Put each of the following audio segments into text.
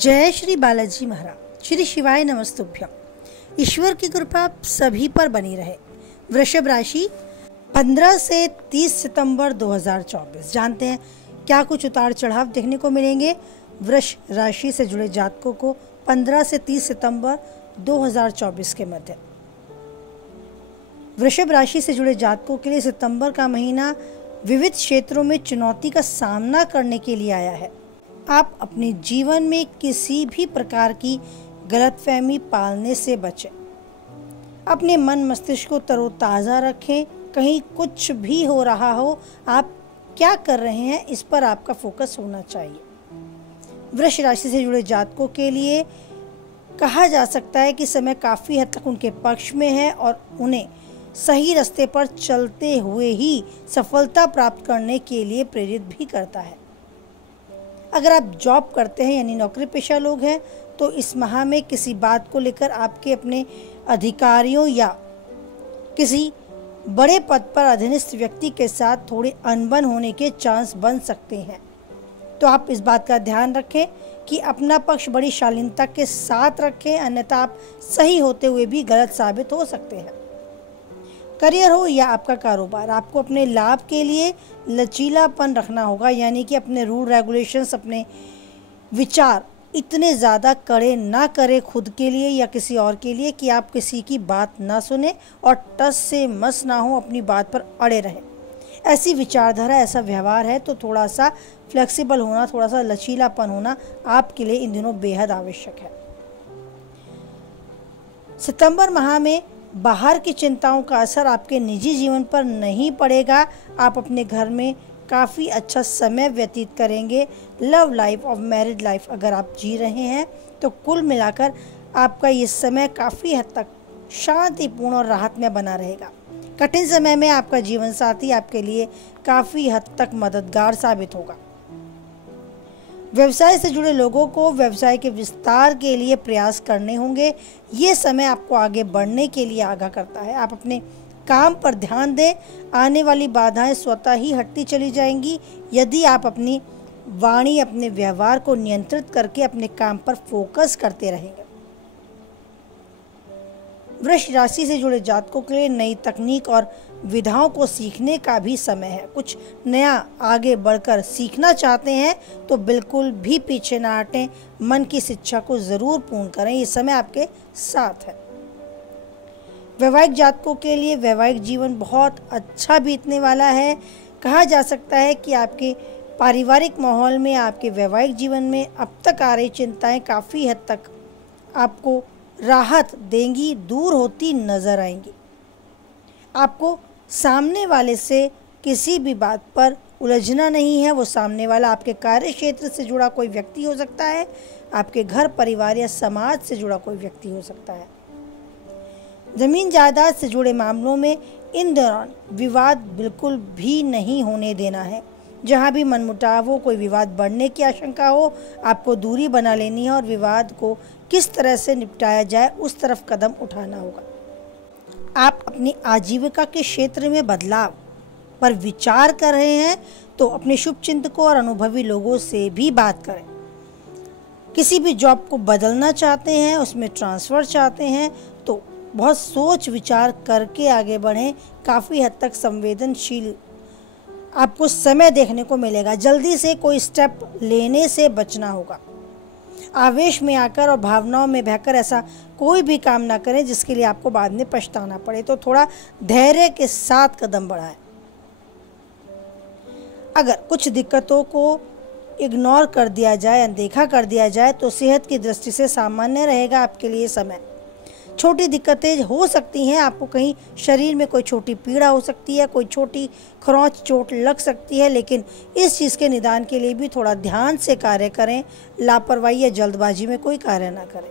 जय श्री बालाजी महाराज। श्री शिवाय नमस्तुभ्यम। ईश्वर की कृपा आप सभी पर बनी रहे। वृषभ राशि 15 से 30 सितंबर 2024। जानते हैं क्या कुछ उतार चढ़ाव देखने को मिलेंगे वृष राशि से जुड़े जातकों को 15 से 30 सितंबर 2024 के मध्य। वृषभ राशि से जुड़े जातकों के लिए सितंबर का महीना विविध क्षेत्रों में चुनौती का सामना करने के लिए आया है। आप अपने जीवन में किसी भी प्रकार की गलतफहमी पालने से बचें। अपने मन मस्तिष्क को तरोताज़ा रखें। कहीं कुछ भी हो रहा हो, आप क्या कर रहे हैं इस पर आपका फोकस होना चाहिए। वृष राशि से जुड़े जातकों के लिए कहा जा सकता है कि समय काफ़ी हद तक उनके पक्ष में है और उन्हें सही रास्ते पर चलते हुए ही सफलता प्राप्त करने के लिए प्रेरित भी करता है। अगर आप जॉब करते हैं यानी नौकरी पेशा लोग हैं तो इस माह में किसी बात को लेकर आपके अपने अधिकारियों या किसी बड़े पद पर अधीनस्थ व्यक्ति के साथ थोड़ी अनबन होने के चांस बन सकते हैं। तो आप इस बात का ध्यान रखें कि अपना पक्ष बड़ी शालीनता के साथ रखें, अन्यथा आप सही होते हुए भी गलत साबित हो सकते हैं। करियर हो या आपका कारोबार, आपको अपने लाभ के लिए लचीलापन रखना होगा, यानी कि अपने रूल रेगुलेशंस, अपने विचार इतने ज़्यादा कड़े ना करें खुद के लिए या किसी और के लिए कि आप किसी की बात ना सुने और टस से मस ना हो, अपनी बात पर अड़े रहें। ऐसी विचारधारा, ऐसा व्यवहार है तो थोड़ा सा फ्लेक्सिबल होना, थोड़ा सा लचीलापन होना आपके लिए इन दिनों बेहद आवश्यक है। सितंबर माह में बाहर की चिंताओं का असर आपके निजी जीवन पर नहीं पड़ेगा। आप अपने घर में काफ़ी अच्छा समय व्यतीत करेंगे। लव लाइफ और मैरिड लाइफ अगर आप जी रहे हैं तो कुल मिलाकर आपका ये समय काफ़ी हद तक शांतिपूर्ण और राहत में बना रहेगा। कठिन समय में आपका जीवन साथी आपके लिए काफ़ी हद तक मददगार साबित होगा। व्यवसाय से जुड़े लोगों को व्यवसाय के विस्तार के लिए प्रयास करने होंगे। ये समय आपको आगे बढ़ने के लिए आगाह करता है। आप अपने काम पर ध्यान दें, आने वाली बाधाएं स्वतः ही हटती चली जाएंगी यदि आप अपनी वाणी, अपने व्यवहार को नियंत्रित करके अपने काम पर फोकस करते रहेंगे। वृष राशि से जुड़े जातकों के लिए नई तकनीक और विधाओं को सीखने का भी समय है। कुछ नया आगे बढ़कर सीखना चाहते हैं तो बिल्कुल भी पीछे ना हटें, मन की इस इच्छा को ज़रूर पूर्ण करें। ये समय आपके साथ है। वैवाहिक जातकों के लिए वैवाहिक जीवन बहुत अच्छा बीतने वाला है। कहा जा सकता है कि आपके पारिवारिक माहौल में, आपके वैवाहिक जीवन में अब तक आ रही चिंताएं काफ़ी हद तक आपको राहत देंगी, दूर होती नज़र आएंगी। आपको सामने वाले से किसी भी बात पर उलझना नहीं है। वो सामने वाला आपके कार्य क्षेत्र से जुड़ा कोई व्यक्ति हो सकता है, आपके घर परिवार या समाज से जुड़ा कोई व्यक्ति हो सकता है। ज़मीन जायदाद से जुड़े मामलों में इन दौरान विवाद बिल्कुल भी नहीं होने देना है। जहाँ भी मनमुटाव हो, कोई विवाद बढ़ने की आशंका हो, आपको दूरी बना लेनी है और विवाद को किस तरह से निपटाया जाए उस तरफ कदम उठाना होगा। आप अपनी आजीविका के क्षेत्र में बदलाव पर विचार कर रहे हैं तो अपने शुभचिंतकों और अनुभवी लोगों से भी बात करें। किसी भी जॉब को बदलना चाहते हैं, उसमें ट्रांसफ़र चाहते हैं तो बहुत सोच विचार करके आगे बढ़ें। काफ़ी हद तक संवेदनशील आपको समय देखने को मिलेगा। जल्दी से कोई स्टेप लेने से बचना होगा। आवेश में आकर और भावनाओं में बहकर ऐसा कोई भी काम ना करें जिसके लिए आपको बाद में पछताना पड़े। तो थोड़ा धैर्य के साथ कदम बढ़ाएं। अगर कुछ दिक्कतों को इग्नोर कर दिया जाए, अनदेखा कर दिया जाए तो सेहत की दृष्टि से सामान्य रहेगा आपके लिए समय। छोटी दिक्कतें हो सकती हैं, आपको कहीं शरीर में कोई छोटी पीड़ा हो सकती है, कोई छोटी खरोंच चोट लग सकती है, लेकिन इस चीज़ के निदान के लिए भी थोड़ा ध्यान से कार्य करें। लापरवाही या जल्दबाजी में कोई कार्य ना करें।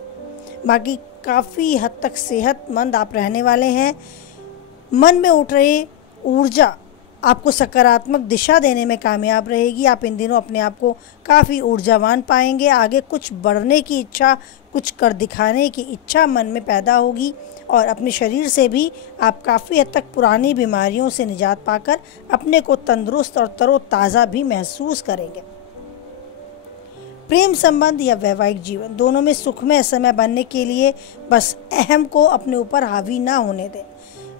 बाकी काफ़ी हद तक सेहतमंद आप रहने वाले हैं। मन में उठ रही ऊर्जा आपको सकारात्मक दिशा देने में कामयाब रहेगी। आप इन दिनों अपने आप को काफ़ी ऊर्जावान पाएंगे। आगे कुछ बढ़ने की इच्छा, कुछ कर दिखाने की इच्छा मन में पैदा होगी और अपने शरीर से भी आप काफ़ी हद तक पुरानी बीमारियों से निजात पाकर अपने को तंदुरुस्त और तरोताज़ा भी महसूस करेंगे। प्रेम संबंध या वैवाहिक जीवन, दोनों में सुखमय समय बनने के लिए बस अहम को अपने ऊपर हावी ना होने दें।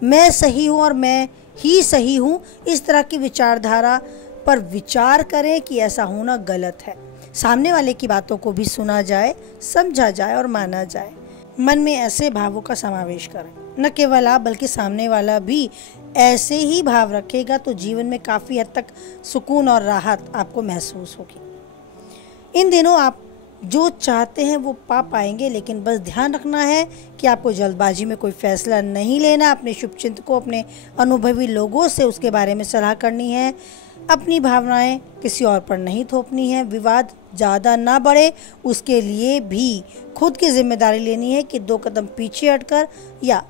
मैं सही हूँ और मैं ही सही हूँ, इस तरह की विचारधारा पर विचार करें कि ऐसा होना गलत है। सामने वाले की बातों को भी सुना जाए, समझा जाए और माना जाए। मन में ऐसे भावों का समावेश करें, न केवल आप बल्कि सामने वाला भी ऐसे ही भाव रखेगा तो जीवन में काफ़ी हद तक सुकून और राहत आपको महसूस होगी। इन दिनों आप जो चाहते हैं वो पा पाएंगे, लेकिन बस ध्यान रखना है कि आपको जल्दबाजी में कोई फैसला नहीं लेना। अपने शुभचिंतकों, अपने अनुभवी लोगों से उसके बारे में सलाह करनी है। अपनी भावनाएं किसी और पर नहीं थोपनी है। विवाद ज़्यादा ना बढ़े उसके लिए भी खुद की जिम्मेदारी लेनी है कि 2 कदम पीछे हटकर या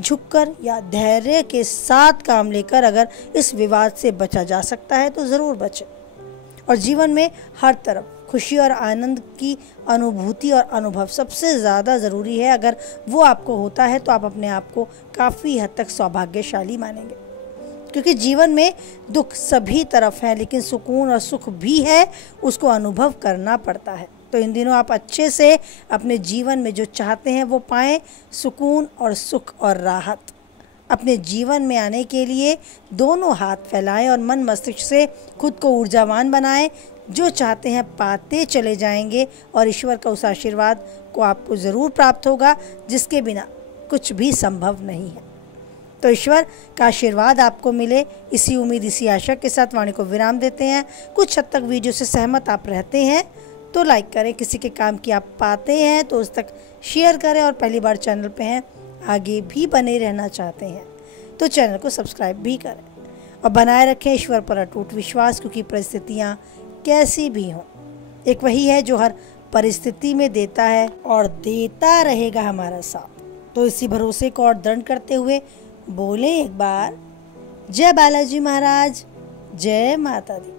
झुककर या धैर्य के साथ काम लेकर अगर इस विवाद से बचा जा सकता है तो ज़रूर बचे। और जीवन में हर तरफ खुशी और आनंद की अनुभूति और अनुभव सबसे ज़्यादा ज़रूरी है। अगर वो आपको होता है तो आप अपने आप को काफ़ी हद तक सौभाग्यशाली मानेंगे, क्योंकि जीवन में दुख सभी तरफ है लेकिन सुकून और सुख भी है, उसको अनुभव करना पड़ता है। तो इन दिनों आप अच्छे से अपने जीवन में जो चाहते हैं वो पाएं, सुकून और सुख और राहत। अपने जीवन में आने के लिए दोनों हाथ फैलाएं और मन मस्तिष्क से खुद को ऊर्जावान बनाएं। जो चाहते हैं पाते चले जाएंगे और ईश्वर का उस आशीर्वाद को आपको ज़रूर प्राप्त होगा जिसके बिना कुछ भी संभव नहीं है। तो ईश्वर का आशीर्वाद आपको मिले, इसी उम्मीद, इसी आशा के साथ वाणी को विराम देते हैं। कुछ हद तक वीडियो से सहमत आप रहते हैं तो लाइक करें, किसी के काम की आप पाते हैं तो उस तक शेयर करें, और पहली बार चैनल पे हैं, आगे भी बने रहना चाहते हैं तो चैनल को सब्सक्राइब भी करें और बनाए रखें ईश्वर पर अटूट विश्वास, क्योंकि परिस्थितियाँ कैसी भी हों, एक वही है जो हर परिस्थिति में देता है और देता रहेगा हमारा साथ। तो इसी भरोसे को और दृढ़ करते हुए बोलें एक बार, जय बालाजी महाराज, जय माता दी।